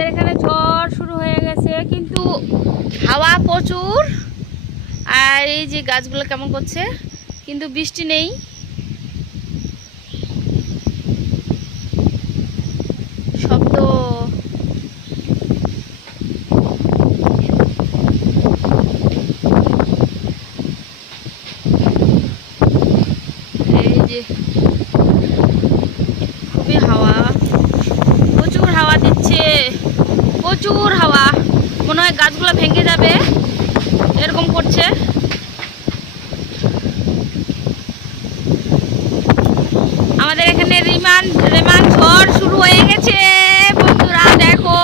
আমাদের এখানে ঝড় শুরু হয়ে গেছে, কিন্তু হাওয়া প্রচুর। আর এই যে গাছগুলো কেমন করছে, কিন্তু বৃষ্টি নেই। শব্দ এই যে খুবই হাওয়া প্রচুর হাওয়া দিচ্ছে প্রচুর হাওয়া মনে হয় গাছগুলো ভেঙে যাবে। এরকম করছে। আমাদের এখানে রিমান, রেমান ঝড় শুরু হয়ে গেছে। বন্ধুরা, দেখো।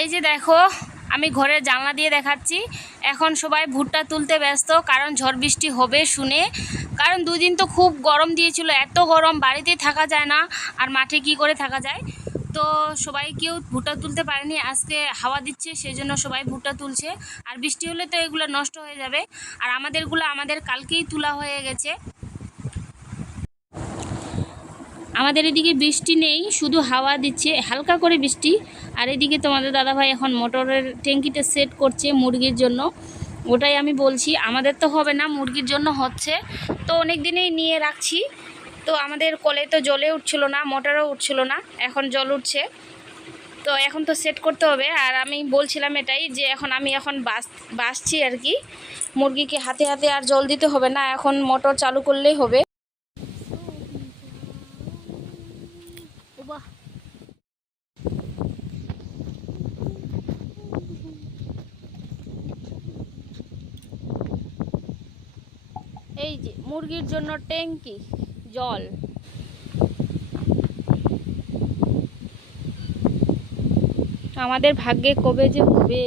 এই যে দেখো আমি ঘরের জানলা দিয়ে দেখাচ্ছি। এখন সবাই ভুট্টা তুলতে ব্যস্ত, কারণ ঝড় বৃষ্টি হবে শুনে। কারণ দুদিন তো খুব গরম দিয়েছিল, এত গরম বাড়িতেই থাকা যায় না, আর মাঠে কি করে থাকা যায়? তো সবাই কেউ ভুট্টা তুলতে পারেনি, আজকে হাওয়া দিচ্ছে সেই জন্য সবাই ভুট্টা তুলছে। আর বৃষ্টি হলে তো এগুলো নষ্ট হয়ে যাবে। আর আমাদেরগুলো আমাদের কালকেই তোলা হয়ে গেছে। আমাদের এদিকে বৃষ্টি নেই, শুধু হাওয়া দিচ্ছে, হালকা করে বৃষ্টি। আর এদিকে তোমাদের দাদাভাই এখন মোটরের ট্যাঙ্কিতে সেট করছে মুরগির জন্য। ওটাই আমি বলছি, আমাদের তো হবে না, মুরগির জন্য হচ্ছে। তো অনেক দিনেই নিয়ে রাখছি। তো আমাদের কলে তো জলে উঠছিল না, মোটরও উঠছিল না, এখন জল উঠছে। তো এখন তো সেট করতে হবে। আর আমি বলছিলাম এটাই যে এখন আমি এখন বাস, বাসছি আর কি। মুরগিকে হাতে হাতে আর জল দিতে হবে না, এখন মোটর চালু করলেই হবে। এই যে মুরগির জন্য ট্যাঙ্কি জল। আমাদের ভাগ্যে কবে যে হবে?